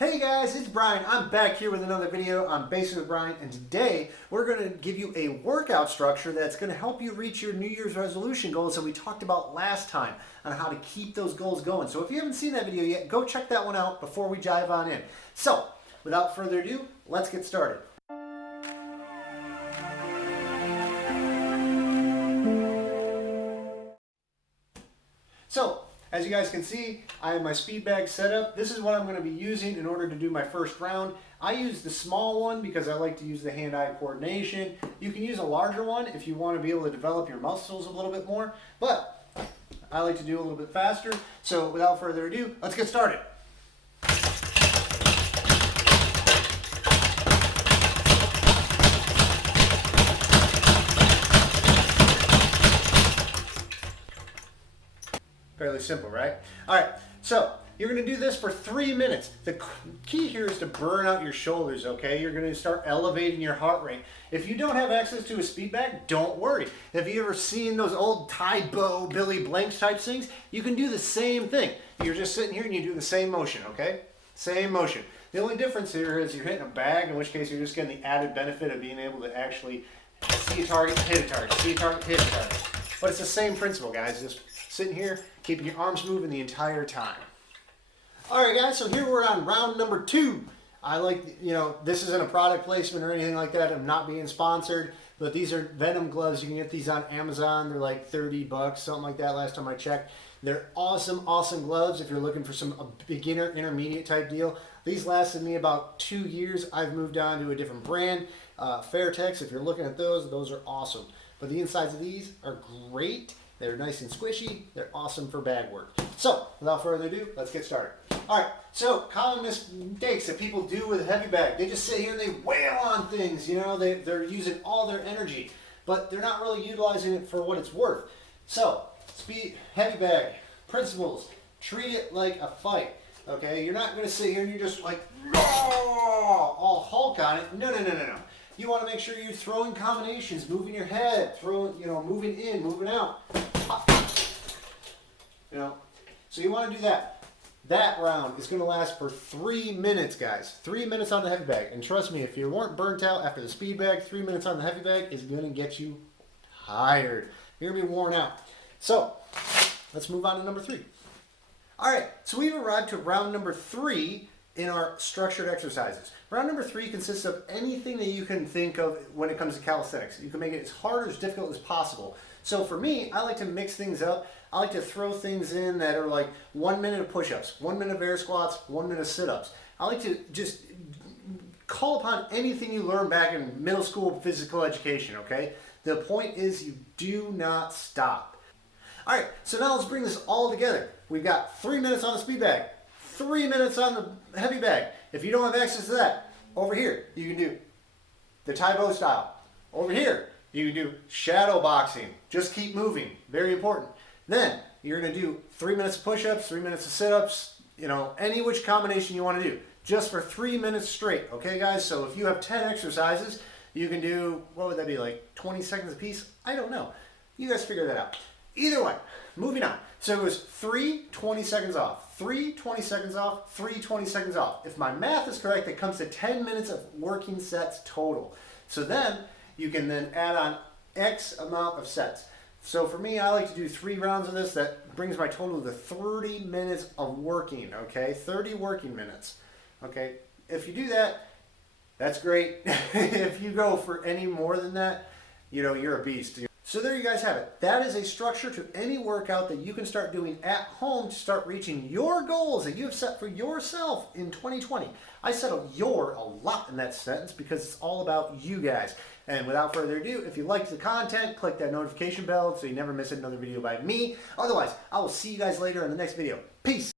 Hey guys, it's Brian. I'm back here with another video on Basics with Brian, and today we're going to give you a workout structure that's going to help you reach your New Year's resolution goals that we talked about last time on how to keep those goals going. So if you haven't seen that video yet, go check that one out before we dive on in. So without further ado, let's get started. So, as you guys can see, I have my speed bag set up. This is what I'm going to be using in order to do my first round. I use the small one because I like to use the hand-eye coordination. You can use a larger one if you want to be able to develop your muscles a little bit more, but I like to do a little bit faster. So without further ado, let's get started. Fairly simple, right? All right, so you're gonna do this for 3 minutes. The key here is to burn out your shoulders, okay? You're gonna start elevating your heart rate. If you don't have access to a speed bag, don't worry. Have you ever seen those old Tybo, Billy Blanks type things? You can do the same thing. You're just sitting here and you do the same motion, okay? Same motion. The only difference here is you're hitting a bag, in which case you're just getting the added benefit of being able to actually see a target, hit a target, see a target, hit a target. But it's the same principle, guys. Just sitting here, keeping your arms moving the entire time. All right, guys, so here we're on round number 2. I like, this isn't a product placement or anything like that. I'm not being sponsored, but these are Venom gloves. You can get these on Amazon. They're like 30 bucks, something like that last time I checked. They're awesome, awesome gloves if you're looking for a beginner, intermediate type deal. These lasted me about 2 years. I've moved on to a different brand, Fairtex. If you're looking at those are awesome. But the insides of these are great. They're nice and squishy. They're awesome for bag work. So, without further ado, let's get started. All right, so common mistakes that people do with a heavy bag. They just sit here and they wail on things, they're using all their energy, but they're not really utilizing it for what it's worth. So, heavy bag, principles, treat it like a fight, okay? You're not gonna sit here and you're just like, all Hulk on it. No. You want to make sure you're throwing combinations, moving your head, moving in, moving out. So you want to do that. That round is going to last for 3 minutes, guys. 3 minutes on the heavy bag. And trust me, if you weren't burnt out after the speed bag, 3 minutes on the heavy bag is going to get you tired. You're going to be worn out. So let's move on to number 3. All right, so we've arrived to round number 3 in our structured exercises. Round number 3 consists of anything that you can think of when it comes to calisthenics. You can make it as hard or as difficult as possible. So for me, I like to mix things up. I like to throw things in that are like 1 minute of push-ups, 1 minute of air squats, 1 minute of sit-ups. I like to just call upon anything you learned back in middle school physical education, okay? The point is you do not stop. All right, so now let's bring this all together. We've got 3 minutes on the speed bag, 3 minutes on the heavy bag. If you don't have access to that, over here, you can do the Tybo style. Over here, you can do shadow boxing. Just keep moving. Very important. Then, you're going to do 3 minutes of push-ups, 3 minutes of sit-ups, any which combination you want to do. Just for 3 minutes straight. Okay, guys? So if you have 10 exercises, you can do, what would that be, like 20 seconds a piece? I don't know. You guys figure that out. Either way, moving on. So it was 3, 20 seconds off, 3, 20 seconds off, 3, 20 seconds off. If my math is correct, it comes to 10 minutes of working sets total. So then you can then add on X amount of sets. So for me, I like to do 3 rounds of this. That brings my total to 30 minutes of working, okay? 30 working minutes, okay? If you do that, that's great. If you go for any more than that, you're a beast. So there you guys have it. That is a structure to any workout that you can start doing at home to start reaching your goals that you have set for yourself in 2020. I said a lot in that sentence because it's all about you guys. And without further ado, if you liked the content, click that notification bell so you never miss another video by me. Otherwise, I will see you guys later in the next video. Peace.